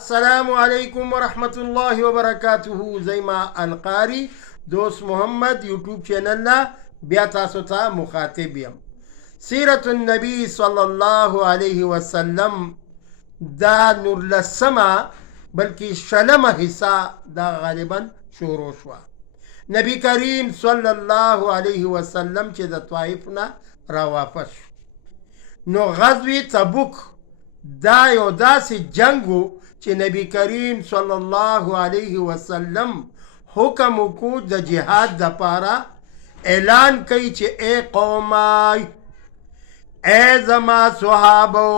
السلام علیکم ورحمت الله وبرکاته. زیما القاری دوست محمد یوټیوب چینل نا بیا تاسو ته مخاطب یم. سیرت النبی صلی الله علیه وسلم دا نور لسمه بلکې شلمه حصہ دا غالبا شروع شوه. نبی کریم صلی الله علیه وسلم چې د طائف نه را واپس شو نو غزوه تبوک دا یو داسې جنگو چې نبی کریم صلی الله علیه وسلم حکم وکړو د جهاد دپاره اعلان کوي چې ای قومای ای زما صحابو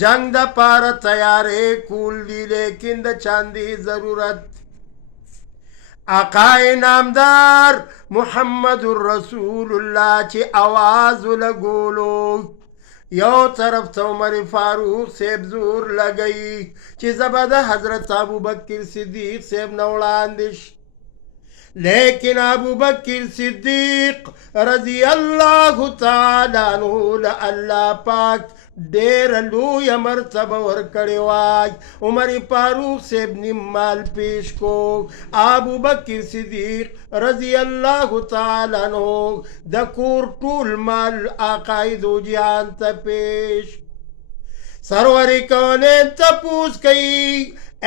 جنگ دپاره تیارې کول دي لیکن د چاندې ضرورت. آقای نامدار محمد رسول الله چې آواز لګولو یو طرف ته عمر فاروق صاحب زور لګئی چې زبه د حضرت ابو بکر صدیق صاحب نه وړاندې شي، لیکن ابو بکر صدیق رضی الله تعالی عنہ له الله پاک ډېره لویه مرتبه ورکړې وای. عمر فاروق صاحب نیم مال پیش کو، ابو بکر صدیق رضی الله تعالی عنہ د کور ټول مال آقای دو جهان ته پیش. سرور کونین تپوس کئی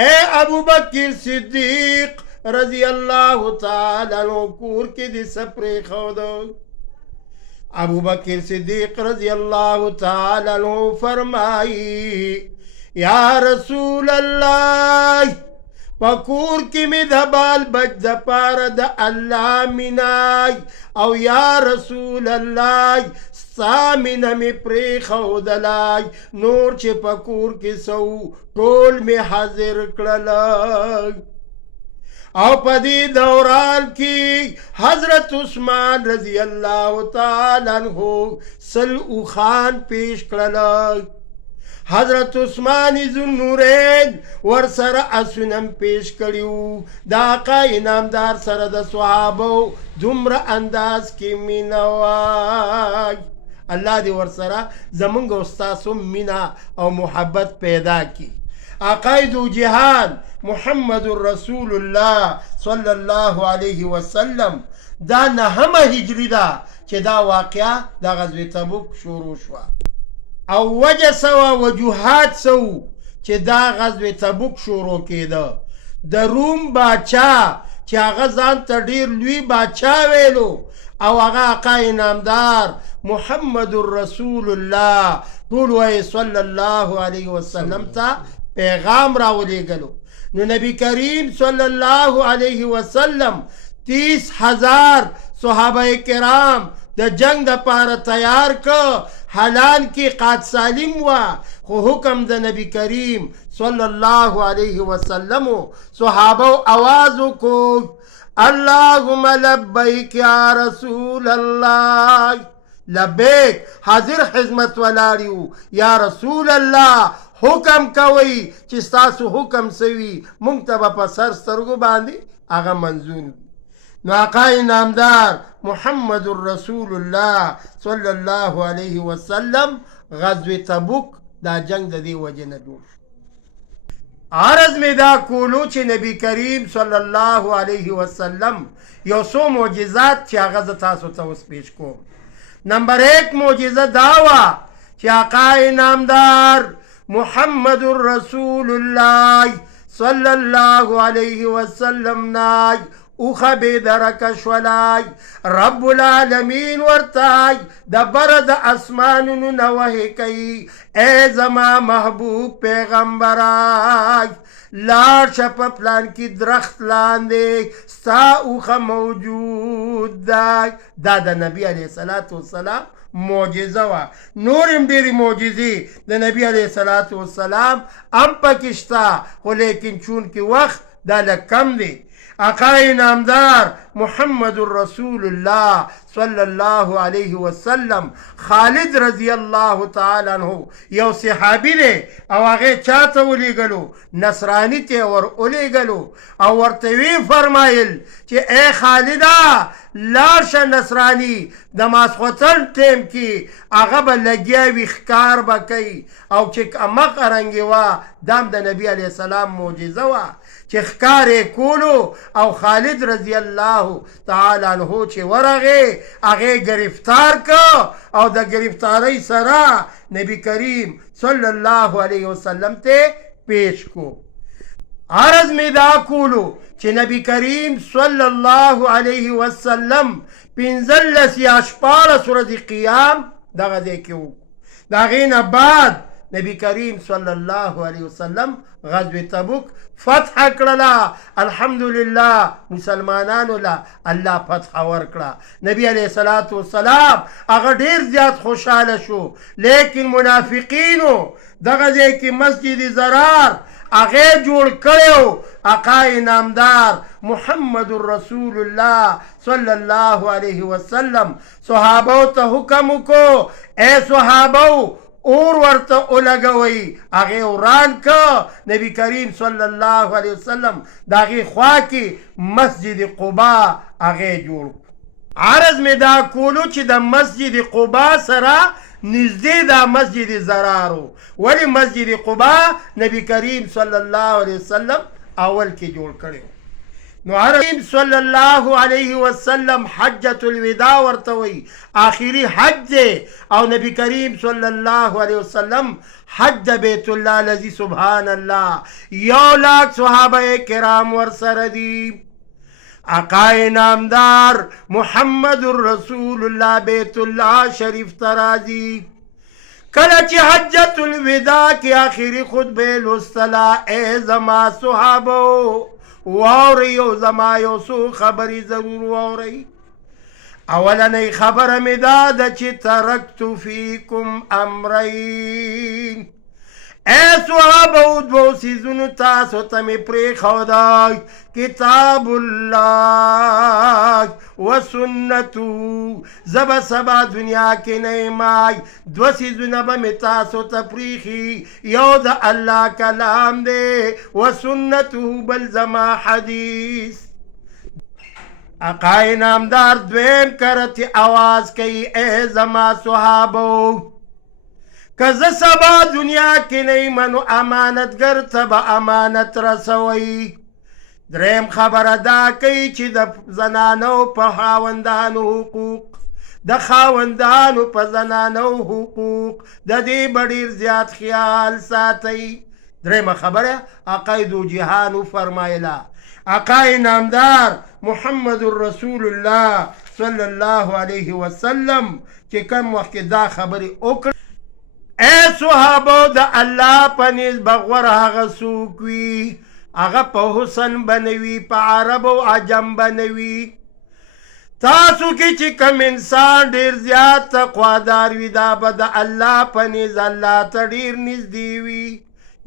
اے ابو بکر صدیق رضی اللہ تعالی عنہ کور کی دی سپری خودو. ابو بکر صدیق رضی اللہ تعالی عنہ فرمائی یا رسول اللہ پکور کی می دبال بچ دپار دا اللہ منائی او یا رسول اللہ سامن می پری خودلائی نور چه پکور کی سو ټول می حاضر کرلائی. او پدی دوران کی حضرت عثمان رضی اللہ تعالی عنہ سل اوخان پیش کرلائی. حضرت عثمان ذوالنورین ور سر اسونم پیش کړیو. دا آقای نامدار سره د صحابو دومره انداز کې مینه وای. الله دې ور سره زمونږ او ستاسو مینه او محبت پیدا کی. آقای دو جهان محمد رسول الله صلی الله علیه وسلم دا نهمه هجری ده چې دا واقعه د غزوه تبوک شروع شوه او وجه سوا وجوهات سو چې دا غزوه تبوک شروع کېده. د روم باچا چې هغه ځان ته ډېر لوی باچا ویلو او هغه آقای نامدار محمد رسول الله ټول وایي صلی الله علیه وسلم ته پیغام راولېږلو. نو نبی کریم صلی الله علیه وسلم 30,000 صحابه کرام د جنگ د پاره تیار که. حلال کی قاد سالم وا خو حکم د نبی کریم صلی الله علیه وسلم صحابه آواز کو اللهم لبیک یا رسول الله لبیک حاضر خدمت ولاریو یا رسول الله حکم کوي چې ستاسو حکم سوي مونږ ته به په سر سترګو باندې هغه منظور. نو آقای نامدار محمد رسول الله صلی الله علیه وسلم غزوه تبوک دا جنگ د دې وجه نه جوړ شو. عرض می دا کولو چې نبی کریم صلی الله علیه وسلم یو څو معجزات چې هغه زه تاسو ته اوس پیش کوم. نمبر 1 معجزه دا وه چې آقای نامدار محمد رسول الله صلی الله علیه وسلم نای اوخه بیدرک شولای. رب العالمین ورتای د بر د اسمانونو نوحی کئی ای زما محبوب پیغمبرای لار شپ پلان کی درخت لاندې ستا اوخه موجود دای. دا د نبی علیه السلام معجزه وا. نورم ډېرې معجزې د نبی علیه السلام هم پکې شته خو لیکن چون کې وخت دا لږ کم دی. آقای نامدار محمد رسول الله صلی الله علیه وسلم. خالد رضی الله تعالی عنہ یو صحابي دی او هغه چاته ولیږلو؟ نصرانی ته ور ولیږلو او ورته وی فرمایل چې اے خالده لاړ شه نصرانی د ماسخوتن ټیم کې هغه به لګیا وي ښکار به کوي او چې مخه رنګې وه دام د نبي علیه السلام معجزه وه چې ښکار یې کولو او خالد رضی الله تعالی عنه چې ورغې هغې گرفتار که او د گرفتارۍ سره نبی کریم صلی الله علیه وسلم ته پیش کو. عرض می دا کولو چې نبی کریم صلی الله علیه وسلم 15 یا 14 ورځې قیام دغه ځای کې وکړو. د هغې نه بعد نبی کریم صلی الله علیه وسلم غزوه تبوک فتح کړله. الحمدلله مسلمانانو له الله فتح ورکړه. نبی علیه الصلاة والسلام هغه ډېر زیات خوشحاله شو، لیکن منافقینو دغه ځای کې مسجد ضرار هغې جوړ کړی. آقای نامدار محمد رسول الله صلی الله علیه وسلم صحابو ته حکم وکړو ای صحابو اور ورته ولګوئ. هغې وران که. نبی کریم صلی الله علیه وسلم د هغې خوا کې مسجد قبا هغې جوړ. عرض مې دا کولو چې د مسجد قبا سره نږدې دا مسجد ضرارو. ولې مسجد قبا نبی کریم صلی الله علیه وسلم اول کې جوړ کړی. نو کریم صلی الله علیه وسلم حجۃ الوداع ورته وی آخري حج دی او نبی کریم صلی الله علیه وسلم حج بیت الله الذی سبحان الله 1,00,000 صحابه کرام ورسره دي. آقای نامدار محمد رسول الله بیت الله شریف ترازی کله چې حجۃ الوداع کې آخري خطبه لوستله ای زما صحابو واورئ او زما یو څو خبرې ضرور واورئ. اولنۍ خبره مې دا ده چې ترکت فیکم امرین. ای صحابو دوو څیزونو تاسو ته مې پرېښوده کتاب الله و سنتو. زه به سبا دنیا کې نه یمای دوه څیزونه به مې تاسو ته پرېښي یو د الله کلام دی و سنتو بل زما حدیث. آقای نامدار دویم کرتی آواز کوي ای زما صحابو که زه سبا دنیا کې نه یم نو امانتګر ته به امانت رسوئ. دریم خبره دا کوي چې د زنانو په خاوندانو حقوق د خاوندانو په زنانو حقوق د دې به ډېر زیات خیال ساتئ. دریمه خبره عقاید جهانو فرمایله. آقای نامدار محمد رسول الله صلی الله علیه وسلم چې کم وخت کې دا خبرې وکړه ای صحابو د الله په نیز بغور هغه څوک وي هغه په حسن بنوي په عرب او عجم بنوي. تاسو کې چې کم انسان ډېر زیات تقوادار وي دا به د الله په نیز الله ته ډېر نږدې وي.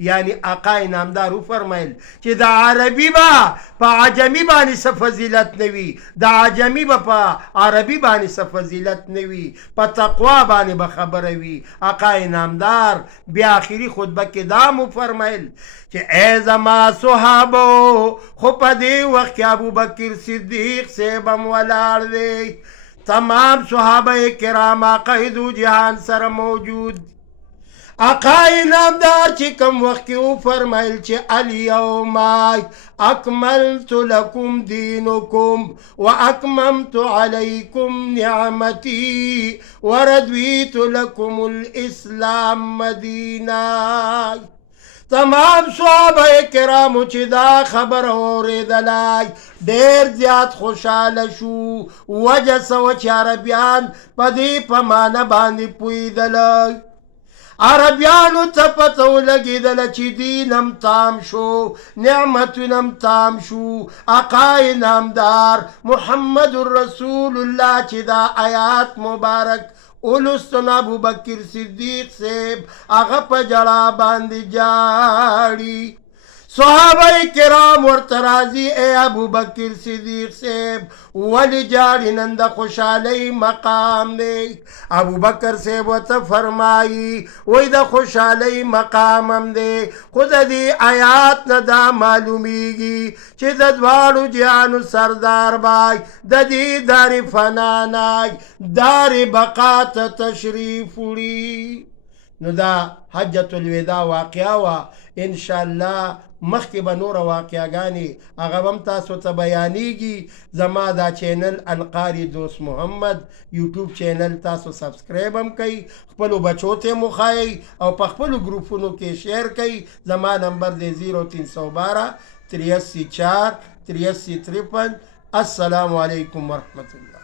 یعنی آقای نامدار وفرمایل چې د عربي به په عجمي باندې څه فضیلت نه وي، د عجمي به په عربي باندې څه فضیلت نه وي، په تقوا باندې به خبره وي. آقای نامدار بیا آخري خطبه کې دا مو فرمایل چې ای زما صحابو خو په دې وخت کې ابوبکر صدیق صاحب هم ولاړ دی. تمام صحابه کرام عقاید جهان سره موجود. آقای نامدار چې کم وخت کې وفرمایل چې الیوم اکملت لکم دینکم واکممت علیکم نعمتی ورضیت لکم الاسلام مدینه. تمام صحابه کرامو چې دا خبر اورېدلی ډېر زیات خوشحاله شو. وجه څه وه چې عربیان په دې په معنه باندې پوهېدلی. عربیانو ته پته ولګېدله چې دین هم تام شو، نعمتونه هم تام شو. آقای نامدار محمد رسول الله چې دا آیات مبارک اولستن ابوبکر صدیق صاحب هغه په جړا باندې جاړي. صحابه کرام ورته راځي ای ابو بکر صدیق صاحب ولې جاړې نن د خوشحالۍ مقام دی ابو بکر صاحب ورته فرمایي وای د خوشحالۍ مقام هم دی خو د دې آیات نه دا معلومیږي چې د دواړو جهانو سردار بای د دې دار فنا نه دار بقا ته تشریف وړي نو دا حجة الوداع واقعه وه انشاءالله مخکې به نوره واقعګانې هغه به هم تاسو ته بیانیږي زما دا چینل القاري دوست محمد یوټیوب چینل تاسو سبسکرایب هم کوئ خپلو بچو ته مو ښایئ او په خپلو ګروپونو کې شیر کوئ زما نمبر دی 0312 83 4 83 53 السلام علیکم ورحمة الله